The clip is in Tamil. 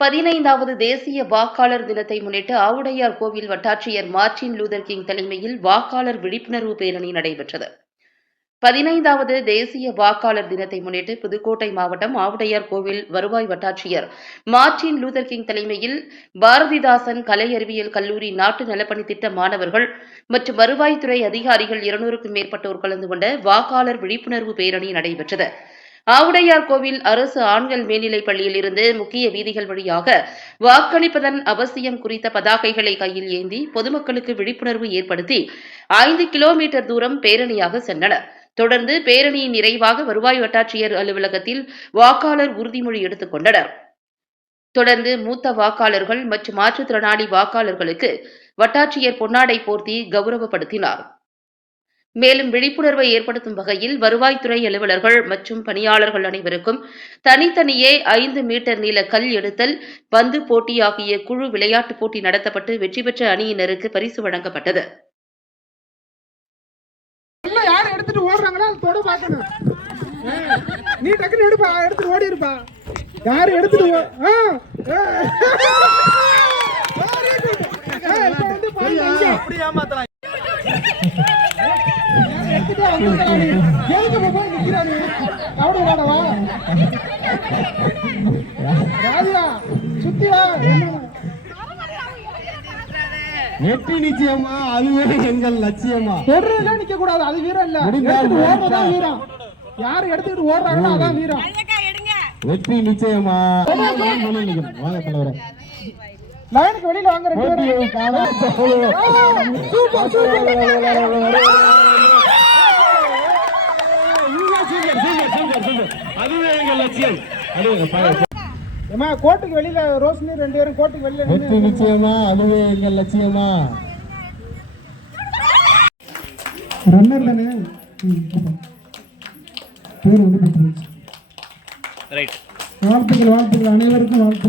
பதினைந்தாவது தேசிய வாக்காளர் தினத்தை முன்னிட்டு ஆவுடையார் கோவில் வட்டாட்சியர் மார்டின் லூதர் கிங் தலைமையில் வாக்காளர் விழிப்புணர்வு பேரணி நடைபெற்றது. பதினைந்தாவது தேசிய வாக்காளர் தினத்தை முன்னிட்டு புதுக்கோட்டை மாவட்டம் ஆவுடையார் கோவில் வருவாய் வட்டாட்சியர் மார்டின் லூதர் கிங் தலைமையில் பாரதிதாசன் கலை அறிவியல் கல்லூரி நாட்டு நலப்பணி திட்ட மாணவர்கள் மற்றும் வருவாய்த்துறை அதிகாரிகள் இருநூறுக்கும் மேற்பட்டோர் கலந்து கொண்ட வாக்காளர் விழிப்புணர்வு பேரணி நடைபெற்றது. ஆவுடையார் கோவில் அரசு ஆண்கள் மேல்நிலைப் பள்ளியில் இருந்து முக்கிய வீதிகள் வழியாக வாக்களிப்பதன் அவசியம் குறித்த பதாகைகளை கையில் ஏந்தி பொதுமக்களுக்கு விழிப்புணர்வு ஏற்படுத்தி ஐந்து கிலோமீட்டர் தூரம் பேரணியாக சென்றனர். தொடர்ந்து பேரணியின் நிறைவாக வருவாய் வட்டாட்சியர் அலுவலகத்தில் வாக்காளர் உறுதிமொழி எடுத்துக் கொண்டனர். தொடர்ந்து மூத்த வாக்காளர்கள் மற்றும் மாற்றுத்திறனாளி வாக்காளர்களுக்கு வட்டாட்சியர் பொன்னாடை போர்த்தி கௌரவப்படுத்தினார். மேலும் விழிப்புணர்வை ஏற்படுத்தும் வகையில் வருவாய்த்துறை அலுவலர்கள் மற்றும் பணியாளர்கள் அனைவருக்கும் தனித்தனியே ஐந்து மீட்டர் நீள கல் எடுத்தல் பந்து போட்டி ஆகிய குழு விளையாட்டுப் போட்டி நடத்தப்பட்டு வெற்றி பெற்ற அணியினருக்கு பரிசு வழங்கப்பட்டது நீ டக்குன்னு எடுப்பா எடுத்துட்டு ஓடி இருப்பா யார் எடுத்துட்டு வந்து? எதுக்கு போய் நிக்கிறாரு? கபடி? ராஜா? வெற்றி நிச்சயமா அதுவே எங்கள் லட்சியமா தொடுறதுல நிக்க கூடாது அது வீரம் இல்ல முடிந்தால் எடுத்துட்டு ஓடுறதா முடிந்தால். வீரம் யார் எடுத்துக்கிட்டு ஓடுறாங்களோ அதான் வீரம் வெற்றி நிச்சயமா வாங்க தலைவரே லைனுக்கு வெளியில வாங்க ரெண்டு பேரும் போட்டியை காண சூப்பர் சூப்பர் அதுவே எங்கள் லட்சியம் அது எங்க ஏமா கோட்டுக்கு வெளியில ரோஷினி ரெண்டு பேரும் கோட்டுக்கு வெளியில வெற்றி நிச்சயமா அதுவே எங்கள் லட்சியமா. ரன்னர் தானே? பேர் வந்து வாழ்த்துக்கள் வாழ்த்துக்கள். அனைவருக்கும் வாழ்த்து